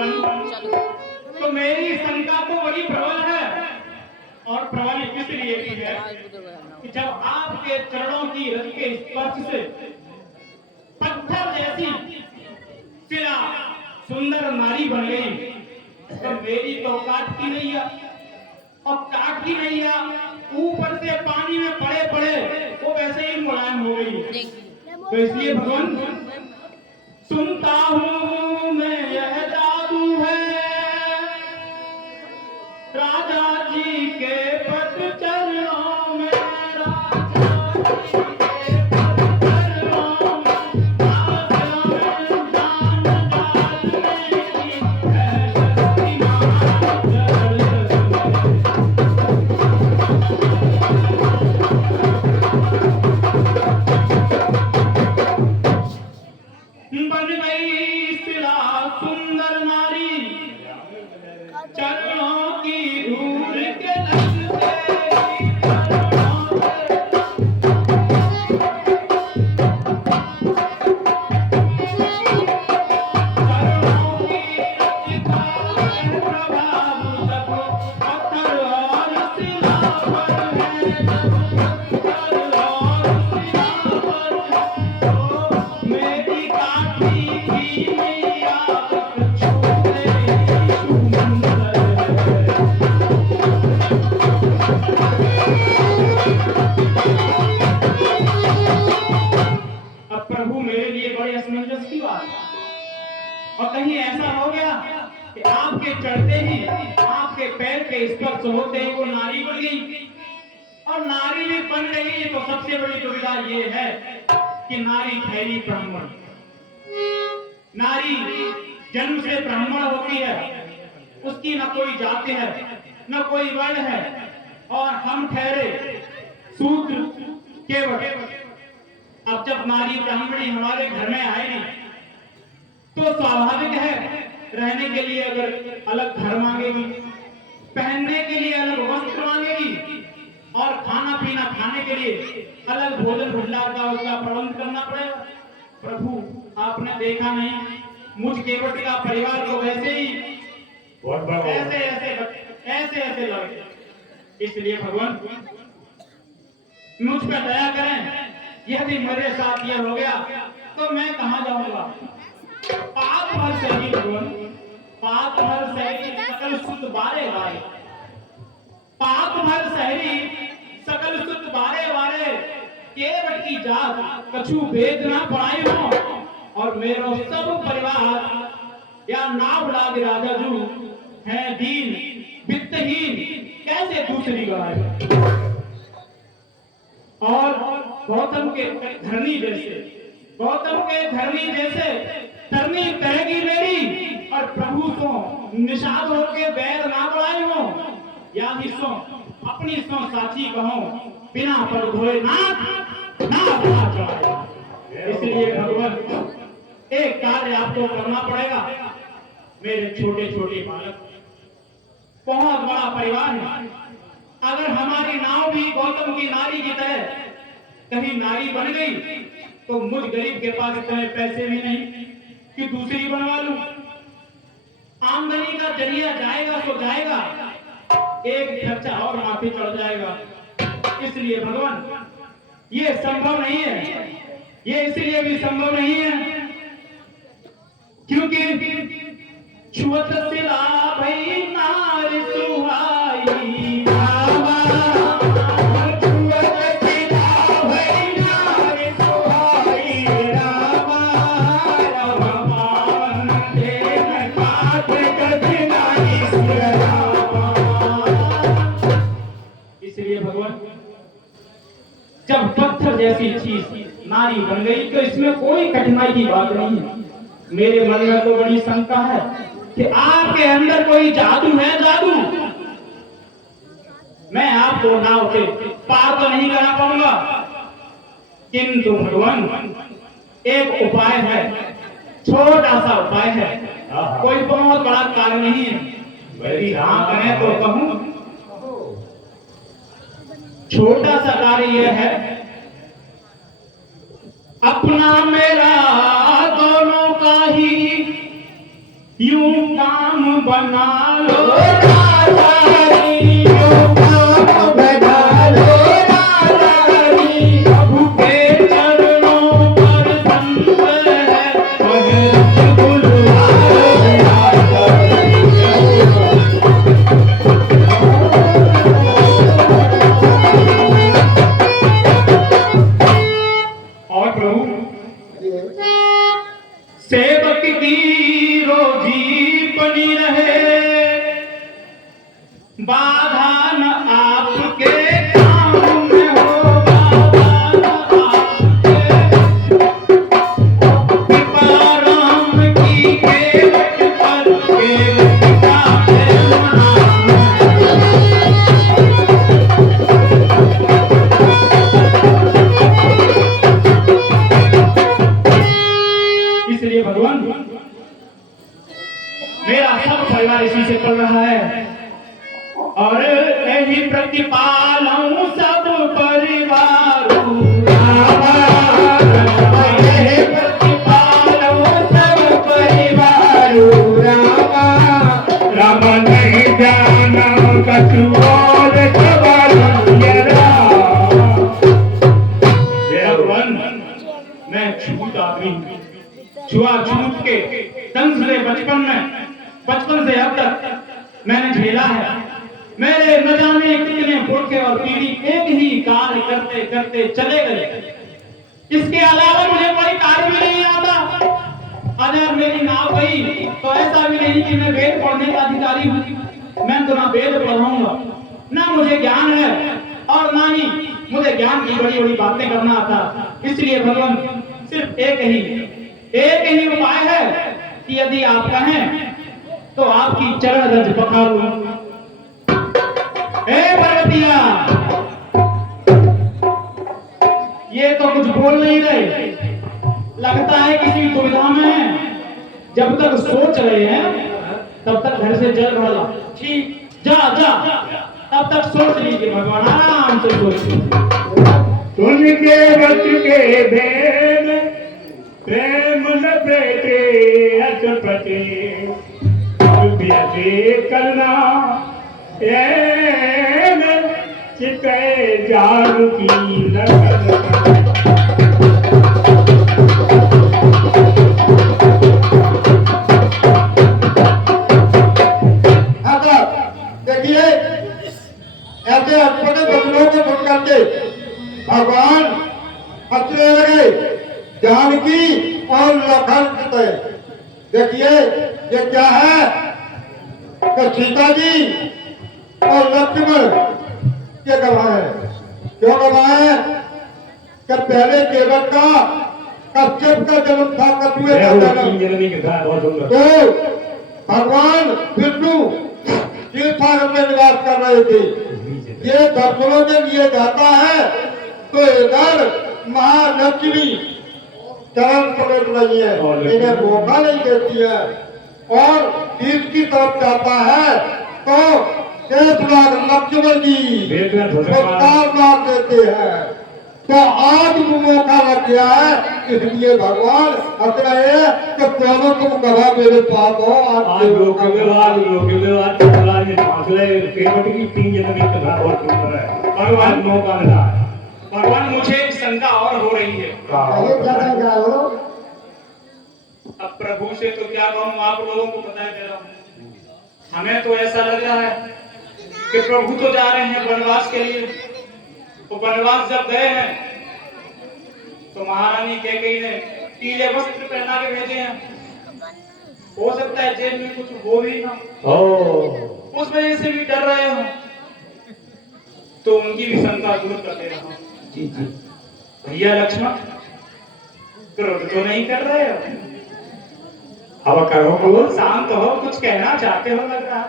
भगवान, तो मेरी शंका तो बड़ी प्रबल है, और प्रबल इसलिए भी है कि जब आपके चरणों की रज के स्पर्श से पत्थर जैसी शिला सुंदर नारी बन गई, तो मेरी तो काटती नहीं है, और काटती नहीं है, ऊपर से पानी में पड़े पड़े वो वैसे ही मुलायम हो गई। तो इसलिए भगवान, सुनता हूँ मैं यह जादू है राजा जी के पद चरणों में, राजा जी के पद चरणों में, राजा में जान डालने की है शक्तिमान बन गई शिला सुंदर नारी, चरणों की धूल के लगते चरणों की रचिता है प्रभाव, जब पत्थर और शिला पर है, जब पत्थर और शिला पर है, तो मेरी काठी की मैया छूटे सुंदर है। अब प्रभु मेरे लिए बड़े असमंजस की बात, और कहीं ऐसा हो गया कि आपके चढ़ते ही, आपके पैर के स्पर्श होते ही वो नारी बन गई, और नारी भी बन गई, तो सबसे बड़ी दुविधा ये है कि नारी ठहरी ब्राह्मण। नारी जन्म से ब्राह्मण होती है, उसकी न कोई जाति है न कोई वर्ण है, और हम ठहरे शूद्र केवल। अब जब नारी ब्राह्मणी हमारे घर में आएगी, तो स्वाभाविक है रहने के लिए अगर अलग घर मांगेगी, पहनने के लिए अलग वस्त्र मांगेगी, और खाना पीना खाने के लिए अलग भोजन भंडार का उसका प्रबंध करना पड़ेगा। प्रभु आपने देखा नहीं, मुझ केवट का परिवार तो वैसे ही ऐसे लगे, इसलिए भगवान मुझ पर दया करें। यदि मेरे साथ यह हो गया तो मैं कहाँ जाऊंगा? पाप भर सही भगवान, पाप भर सही सकल सुत बारे बारे, पाप भर सही सकल सुत बारे बारे, केवट की जात कछु भेद ना पड़ाई हो, और मेरो सब परिवार या नाव लाग राजा जू है दीन वित्तहीन, कैसे दूसरी गवाए। और गौतम के धरनी जैसे धरनी तरेगी मेरी, और प्रभु तो निषाद होके बैर ना बढ़ाई हो, या ही सो अपनी सो साची कहो, बिना पर धोए नाथ ना बना चढ़ाए। इसलिए भगवान एक कार्य आपको करना पड़ेगा। मेरे छोटे छोटे बालक, बहुत बड़ा परिवार है, अगर हमारी नाव भी गौतम की नारी की तरह कहीं नारी बन गई, तो मुझ गरीब के पास इतने पैसे भी नहीं कि दूसरी बनवा लूं। आमदनी का जरिया जाएगा तो जाएगा, एक खर्चा और माथे चढ़ जाएगा। इसलिए भगवान ये संभव नहीं है, ये इसलिए भी संभव नहीं है क्योंकि छुअत सिला भई नार सुहाई, छुअत सिला भई नार सुहाई, रामा रमान देन काट कठिनाई सिर रामा। इसलिए भगवान जब पत्थर जैसी चीज नारी बन गई, तो इसमें कोई कठिनाई की बात नहीं है। मेरे मन में तो बड़ी शंका है कि आपके अंदर कोई जादू है, जादू। मैं आपको नाव से पार तो नहीं करा पाऊंगा, किंतु भगवान एक उपाय है, छोटा सा उपाय है, कोई बहुत बड़ा कार्य नहीं है। यदि हाँ कहें तो कहूं, छोटा सा कार्य यह है, अपना मेरा दोनों का ही यूं काम बना लो राजा जी, यूं काम बना लो राजा जी, प्रभु के चरणों पर संत है वह रसगुल्ला राजा और प्रभु सेवक की रोजी बनी रहे, बाधा न आपके काम में हो, बाधा न आपके, कृपा राम की केवट पर केवट का नाम है। इसलिए भगवान मेरा सब परिवार इसी से पल रहा है और यही प्रतिपालूं सब परिवार, यही प्रतिपालूं सब परिवार, राम नहीं जाना कछु और भगवान मैं छूत आदमी, छुआछूत के दंश से बचपन से अब तक मैंने झेला है। मेरे न जाने कितने पुरखे और पीढ़ी एक ही कार्य करते करते चले गए, इसके अलावा मुझे कोई कार्य भी नहीं आता। अगर मेरी नाव गई तो ऐसा भी नहीं कि मैं वेद पढ़ने का अधिकारी हूँ। मैं तो ना वेद पढ़ाऊंगा, ना मुझे ज्ञान है और ना ही मुझे ज्ञान की बड़ी बड़ी बातें करना आता। इसलिए भगवान सिर्फ एक ही उपाय है कि यदि आप कहें तो आपकी चरण रज पखार लूं। हे पर्वतिया, ये तो कुछ बोल नहीं रहे, लगता है किसी दुविधा में है। जब तक सोच रहे हैं तब तक घर से जल भर ला। ठीक, जा तब तक सोच लीजिए भगवान, आराम से सोचिए। सुन के बच के भेद प्रेम न बेटे अचपटे करना चिते जान की देखिए ऐसे अपने बदलों को सुन करके भगवान हंसने लगे। जानकी और लखन देखिए ये क्या है कि सीता जी और लक्ष्मण के गवाए, क्यों गवाए कि पहले केवट का कश्यप का जन्म था, कछुए का जन्म। तो भगवान विष्णु तीर्थागर में निवास कर रहे थे। ये दर्शनों के लिए जाता है तो इधर महालक्ष्मी चरण पलट रही है, इन्हें मौका नहीं देती है और इसकी तरफ जाता है तो लक्ष्मण जी फटकार मार देते हैं। तो आज वो मौका लग गया है, इसलिए भगवान हंस रहे हैं कि दोनों तुम कहा मेरे पास हो। आज भगवान मौका मिला है। भगवान मुझे एक शंका और हो रही है। अब प्रभु से तो क्या कहूँ, आप लोगों को पता है मेरा, हमें तो ऐसा लग रहा है कि प्रभु तो जा रहे हैं वनवास के लिए। तो वनवास जब गए हैं तो महारानी कैकेयी ने पीले वस्त्र पहना के भेजे हैं। हो सकता है जेल में कुछ हो भी ना, उस वजह से भी डर रहे हो, तो उनकी भी शंका दूर कर दे रहा हूँ। जी भैया लक्ष्मण, क्रोध तो नहीं कर रहे हो? अब करो, शांत हो, कुछ कहना चाहते हो लग रहा है।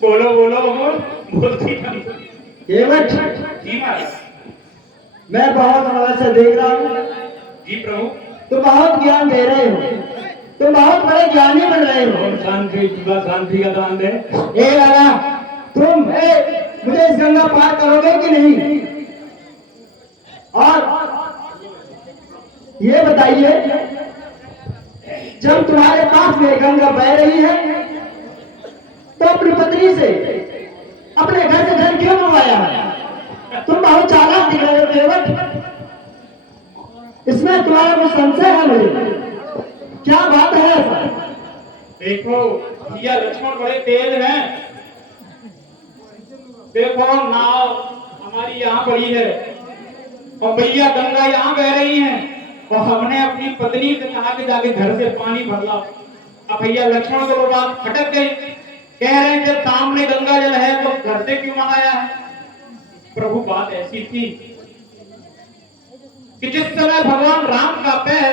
बोलो बोलती केवट जी महाराज। मैं बहुत समय से देख रहा हूँ जी प्रभु, तुम बहुत ज्ञान दे रहे हो, तुम बहुत बड़े ज्ञानी बन रहे हो। शांति का दान दे। ए राजा, तुम मुझे इस गंगा पार करोगे कि नहीं? और ये बताइए जब तुम्हारे पास में गंगा बह रही है तो अपनी पत्नी से अपने घर से धन क्यों मंगवाया है? तुम बहुत चालाक दिख रहे हो केवट। इसमें तुम्हारा कुछ संशय है मुझे, क्या बात है ऐसा? देखो भैया लक्ष्मण बड़े तेज हैं। देखो नाव हमारी यहाँ पड़ी है और भैया गंगा यहाँ बह रही हैं और हमने अपनी पत्नी से कहा कि जाके घर से पानी भर लाओ। अब भैया लक्ष्मण को वो बात खटक गई, कह रहे हैं जब सामने गंगा जल है तो घर से क्यों मंगाया है? प्रभु बात ऐसी थी कि जिस समय भगवान राम का पैर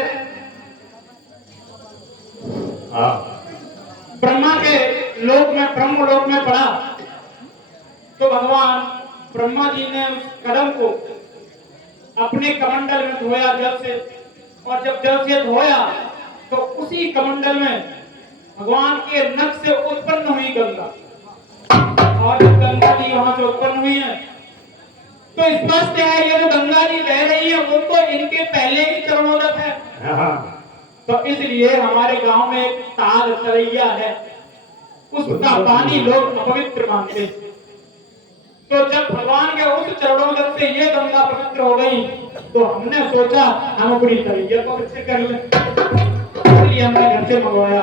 ब्रह्मा के लोक में ब्रह्म लोक में पड़ा तो भगवान ब्रह्मा जी ने उस कदम को अपने कमंडल में धोया जल से, और जब जल से धोया तो उसी कमंडल में भगवान के नख से उत्पन्न हुई गंगा, और जब गंगा जी वहां से उत्पन्न हुई है तो स्पष्ट है ये जो गंगा जी बह रही है वो तो इनके पहले ही चरणोदक है। तो इसलिए हमारे गांव में एक ताल तरैया है, उसका पानी लोग अपवित्र मानते हैं। तो जब भगवान के उस चरणोदक से ये गंगा पवित्र हो गई तो हमने सोचा हम अपनी तरैया को पवित्र कर लें, इसलिए हमने घर से मंगवाया।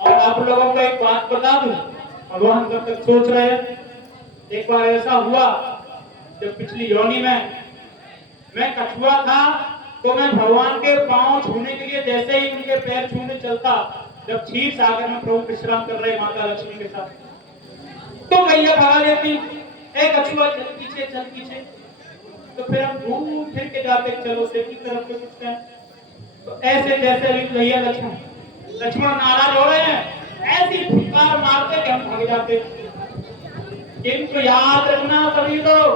और आप लोगों को एक बात बता दूं, भगवान कब तक सोच रहे हैं। एक बार ऐसा हुआ जब पिछली योनि में मैं कछुआ था तो मैं भगवान के पांव छूने के लिए जैसे ही उनके पैर छूने चलता, जब क्षीर सागर में प्रभु विश्राम कर रहे माता लक्ष्मी के साथ तो मैया भगा लेती, ए कछुआ चल पीछे चल पीछे। तो फिर हम घूम फिर के जाते चलो से की तरफ से कुछ है। तो ऐसे जैसे भैया लक्ष्मण नाराज हो रहे हैं, ऐसी फुटकार मारते कि हम भाग जाते। किंतु याद रखना सभी लोग,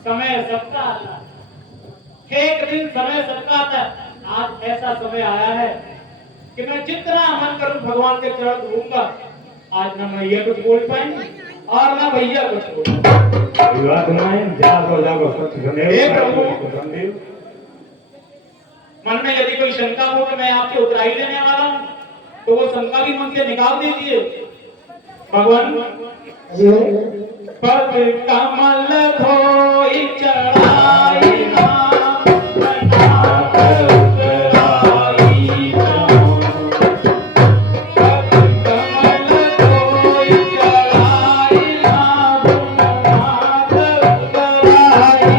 समय सबका आता है, एक दिन समय सबका आता है। आज ऐसा समय आया है कि मैं जितना मन करूं भगवान के चरण धोऊंगा। आज ना मैया कुछ बोल पाएंगे और ना भैया कुछ बोल। मन में यदि कोई शंका हो कि मैं आपसे उतराई देने वाला हूं तो वो शंका भी मन से निकाल दीजिए। भगवान पद कमल धोई चढ़ाई नाम बनात उतराई जाऊं। पद कमल धोई चढ़ाई नाम बनात उतराई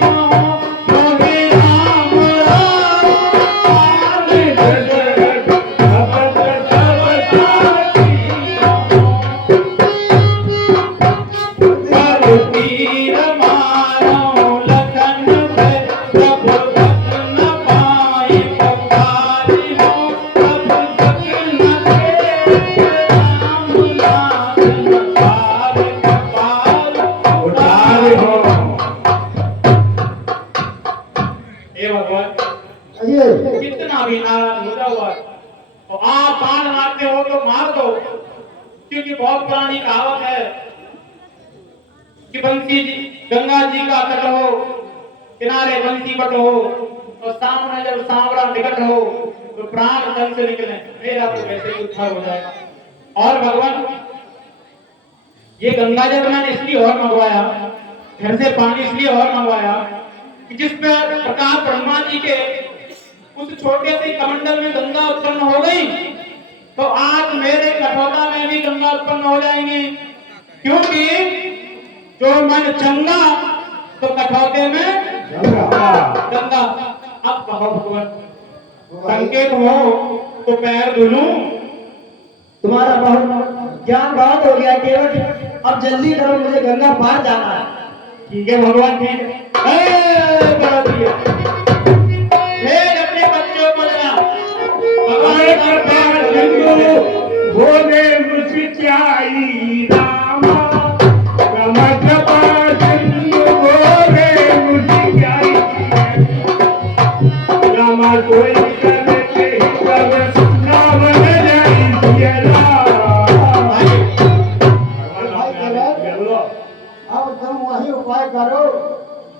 जाऊं। मोहि राम राम जगत भगत सबसाची तीर मारो लखन भय प्रभु भक्त न पाए पुकारी हो। प्रभु भक्त न दे राम नाथ न पार कपाल उतार हो। हे भगवान कितना भी नाराज हो जाओ और आप बाण मारते हो तो मार दो, क्योंकि बहुत पुरानी कहावत है कि बंसी जी गंगा जी का तट हो, किनारे बंसी बट हो और सामने जब सांवरा निकट हो तो प्राण तन से निकले, मेरा तो वैसे ही उद्धार हो जाएगा। और भगवान ये गंगा जल मैंने इसलिए और मंगवाया, घर से पानी इसलिए और मंगवाया कि जिस प्रकार ब्रह्मा जी के उस छोटे से कमंडल में गंगा उत्पन्न हो गई तो आज मेरे कठौता में भी गंगा उत्पन्न हो जाएंगी। क्योंकि जो मन चंगा तो कठौते में गंगा। अब कहो भगवान संकेत हो तो पैर धुलूं। तुम्हारा बहुत ज्ञान बहुत हो गया केवट, अब जल्दी करो मुझे गंगा पार जाना है। ठीक है भगवान ठीक है। बड़ा दिया फिर अपने बच्चों को लेना भगवान का पैर धुलूं। भोले मुझचाई रामा रमत पासिंधु भोले मुझचाई रामा कोई करते सब नाम न जाई दियला। अब तुम वही उपाय करो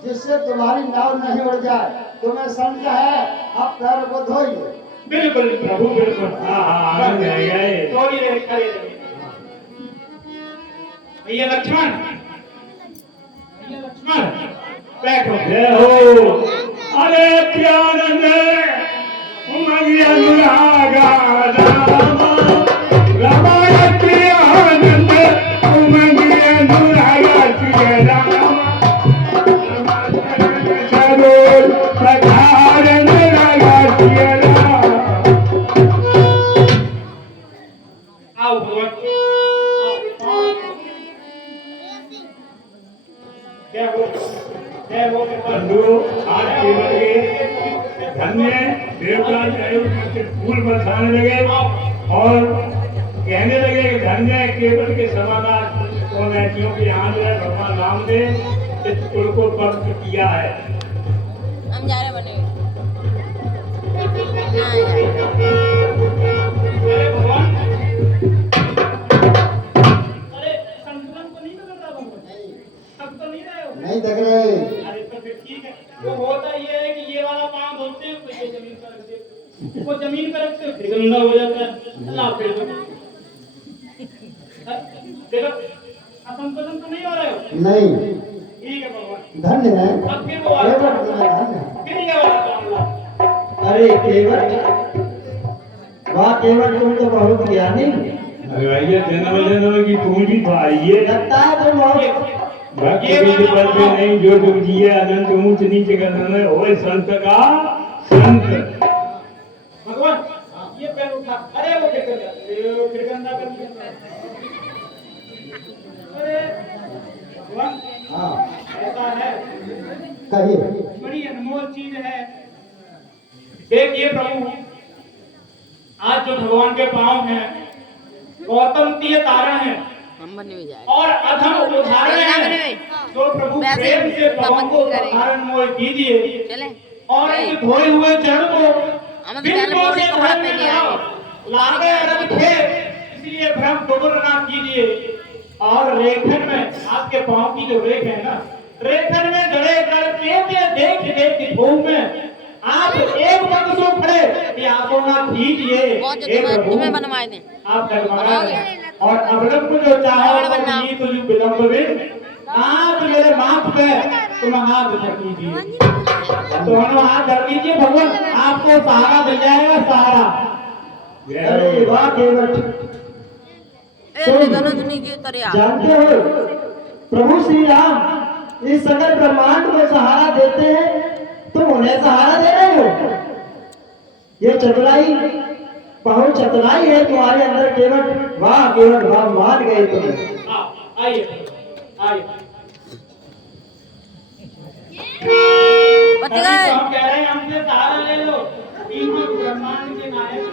जिससे तुम्हारी नाव नहीं उड़ जाए। तुम्हें संशय है, अब पैर को धोइए। बिल्कुल प्रभु बिल्कुल। हाँ रह गए। थोड़ी देर खड़े रहिए। भैया लक्ष्मण, भैया लक्ष्मण बैठो। जय हो। अरे क्या आनंद है, उमंग अनुरागा रामा, रामाय प्रिय आनंद, उमंग अनुरागा प्रिय रामा, सरोज प्रकार अनुरागा प्रिय रामा। आओ भगवान, आओ। जय हो, जय हो। बंधु आज केवल के धन्य देवता के फूल बरसाने लगे और कहने लगे कि धन्य है केवल के समानाथ और ऐतियों के यहाँ जो है भगवान राम ने इस कुल को पवित्र किया है। हम जा रहे बने हाँ यार अरे भगवान, अरे संतुलन तो नहीं बदल रहा भगवान, सब तो नहीं रहे हो। नहीं देख रहे। अरे तो फिर ठीक है। वो होता ये है कि ये वाला पाँव धोते हैं तो ये जमीन पर रख देते हैं, वो जमीन पर रखते हैं फिर गंदा हो जाता है। अल्लाह फिर देखो असंतुलन तो नहीं हो रहे हो। नहीं, ठीक है भगवान। धन्य है अब फिर वो वाला केवट तुम्हें धन्य है। फिर ये वाला काम ला। अरे केवट, वाह केवट तुम तो बहुत ज्ञानी। अरे भैया जन्म जन्म की पूंजी तो आई है। लगता है तुम बहुत भक्त के बल पे नहीं जो तुम जिए अनंत ऊंच नीच करने में होए संत का संत। भगवान ये पैर उठा। अरे वो फिर कर जाते, वो फिर गंदा कर दिया। अरे भगवान हाँ ऐसा है, कहिए। बड़ी अनमोल चीज है। देखिए प्रभु, आज जो भगवान के पांव हैं गौतम तीय तारा है हम बने भी जाए और अधम उदाहरण है। जो प्रभु प्रेम से भगवान को उदाहरण मोह कीजिए चले और इस धोए हुए चरण को हम बिल्कुल तो से कपड़ा धर्म पहन में के लाओ। आए लागे अरब थे, इसलिए भ्रम डुबुर ना कीजिए। और रेखन में आपके पांव की जो रेख है ना, रेखन में जड़े करके देख देख धूम में आप एक पग सो खड़े कि आपको ना कीजिए। बहुत हे प्रभु, तुम्हें बनवाए थे आप डगमगाए और अवलंब को जो चाहो तो तुझ विलंब में आप मेरे माथ पे तुम हाथ धर लीजिए, दोनों हाथ धर लीजिए। भगवान आपको सहारा मिल जाएगा, सहारा। अरे वाह केवट, दोनों तो नीचे उतरे आप जानते हो प्रभु श्री राम इस सकल ब्रह्मांड को सहारा देते हैं, तुम उन्हें सहारा दे रहे हो। ये चतुराई, बहुत चतुराई है तुम्हारे अंदर केवट। वाह केवट वाह, मान गए तुम। आइए आइए। बच तभी गए तो हम कह रहे हैं हमसे सहारा ले लो। तीनों ब्रह्मांड के नायक,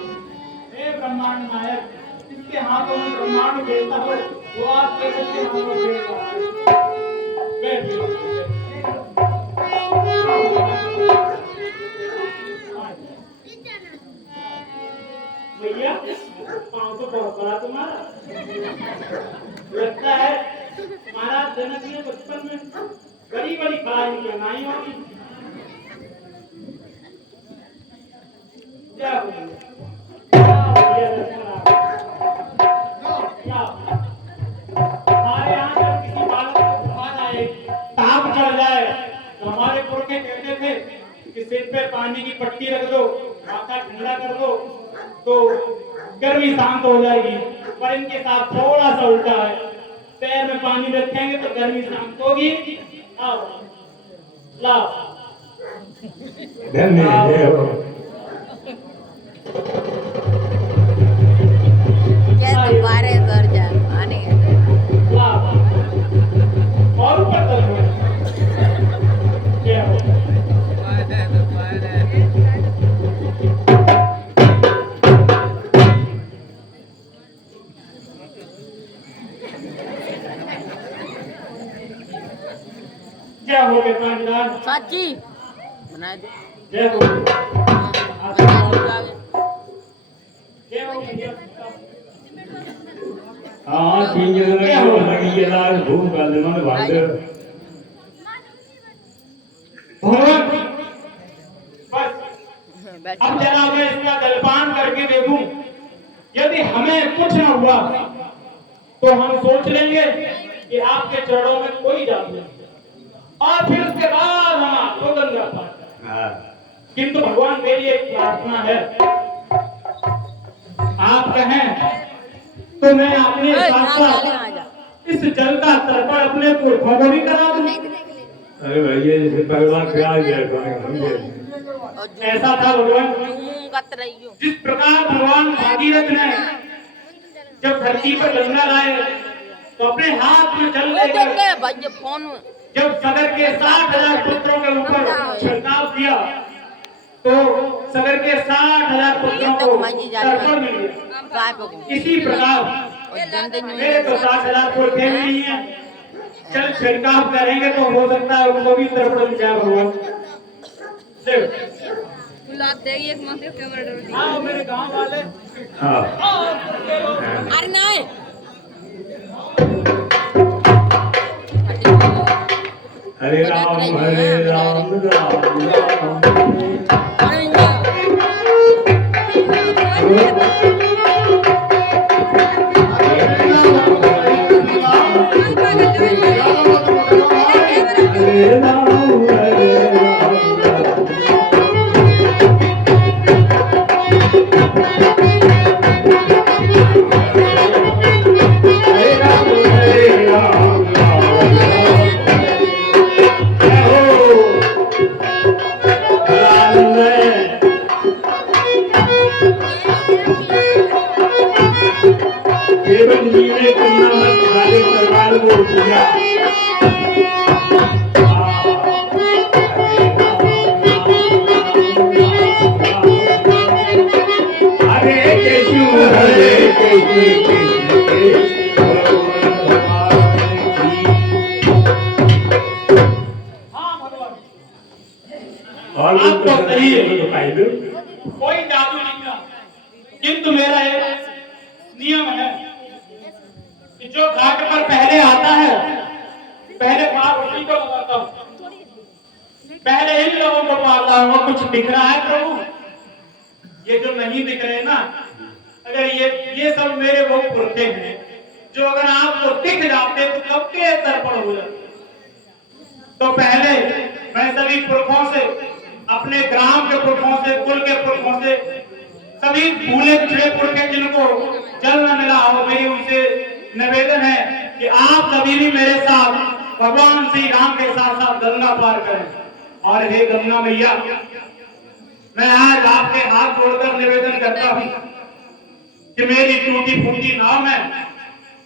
हे ब्रह्मांड नायक, जिसके हाथों में ब्रह्मांड खेलता हो वो आपके सच्चे हाथों में खेलता है। बैठिए। भैया पाँव तो बहुत बड़ा तुम्हारा लगता है। महाराज जनक ने बचपन में बड़ी बड़ी कढ़ाई बनाई होगी। क्या हमारे यहाँ जब किसी बालक को बुखार आए, ताप चढ़ जाए तो हमारे पुरखे कहते थे कि सिर पे पानी की पट्टी रख दो, माथा ठंडा कर दो तो गर्मी शांत हो जाएगी। पर इनके साथ थोड़ा सा उल्टा है, पैर में पानी रखेंगे तो गर्मी शांत होगी। आओ लाओ। धन्य हो। क्या दोबारे कर जा आने लाओ और ऊपर तक क्या हो। जय हो के पांडव, साची बना दे जय हो। बना दे जय हो भैया। हाँ तीन जन लगी है लाल भूख का मन भाग भगवान बस अब जरा मैं इसका जलपान करके देखूं, यदि हमें कुछ न हुआ तो हम सोच लेंगे कि आपके चरणों में कोई जादू है, और फिर उसके बाद हम आपको गंगा पार करेंगे। हाँ। किंतु भगवान मेरी एक प्रार्थना है, आप कहें तो मैं अपने साथ साथ इस जल का तर्पण अपने पुरखों को भी करा दूं। अरे भैया जैसे भगवान ख्याल समझे ऐसा था भगवान, रही जिस प्रकार भगवान भागीरथ ने जब धरती पर गंगा लाए तो अपने हाथ में जल लेकर फोन जब सगर के 60,000 पुत्रों के ऊपर छिड़काव किया तो सगर के 60,000 पुत्रों को तर्पण मिल गया। इसी प्रकार मेरे तो 60,000 पुत्र नहीं है, चल छिड़काव करेंगे तो हो सकता है उनको भी तर्पण मिल जाए भगवान। हाँ मेरे गांव वाले हाँ अरे नहीं हरे राम राम राम हरे केवल जी ने करना मत सारे परिवार को पूजा हरे कृष्ण और आपको सही है, बताइए दो कोई जादू नहीं था, किंतु मेरा एक नियम है कि जो घाट पर पहले आता है पहले पार उसी को लगाता हूँ, पहले इन लोगों को पाता हूँ। कुछ दिख रहा है प्रभु? ये जो नहीं दिख रहे ना, अगर ये सब मेरे वो पुरखे हैं जो अगर आपको दिख जाते तो कब के तर्पण हो जाते। तो पहले मैं सभी पुरखों से, अपने ग्राम के पुरखों से, कुल के पुरखों से, सभी भूले पिछड़े पुरखे जिनको जल न मिला हो, मेरी उनसे निवेदन है कि आप सभी भी मेरे साथ भगवान श्री राम के साथ साथ गंगा पार करें। और हे गंगा मैया, मैं आज आपके हाथ जोड़कर निवेदन करता हूं कि मेरी टूटी फूटी नाव में